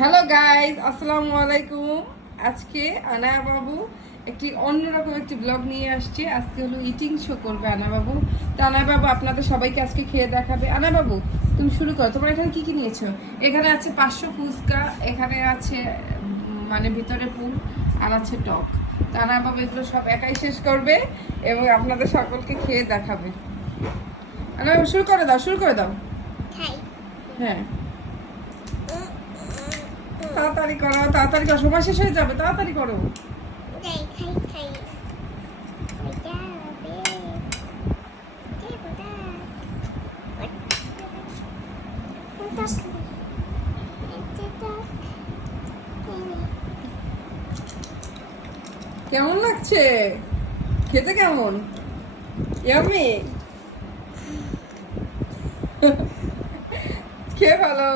Hello guys, আসসালামু আলাইকুম। আজকে আনায়া বাবু একটি অন্যরকম একটি ব্লগ নিয়ে আসছে। আজকে হলো ইটিং শো করবে আনা বাবু। তো আনায়া বাবু আপনাদের সবাইকে আজকে খেয়ে দেখাবে। আনা বাবু, তুমি শুরু করো। তোমরা এখানে কি কি নিয়েছো? এখানে আছে 500 ফুচকা, এখানে আছে মানে ভিতরে পুর, আর আছে টক। তো আনা বাবু এগুলো সব একাই শেষ করবে এবং আপনাদের সকলকে খেয়ে দেখাবে। আনা বাবু শুরু করে দাও, শুরু করে দাও। হ্যাঁ, তাড়াতাড়ি করো, তাড়াতাড়ি করো, সময় শেষ হয়ে যাবে, তাড়াতাড়ি করো। কেমন লাগছে খেতে? কেমন? ইয়ামি? খেয়ে ভালো।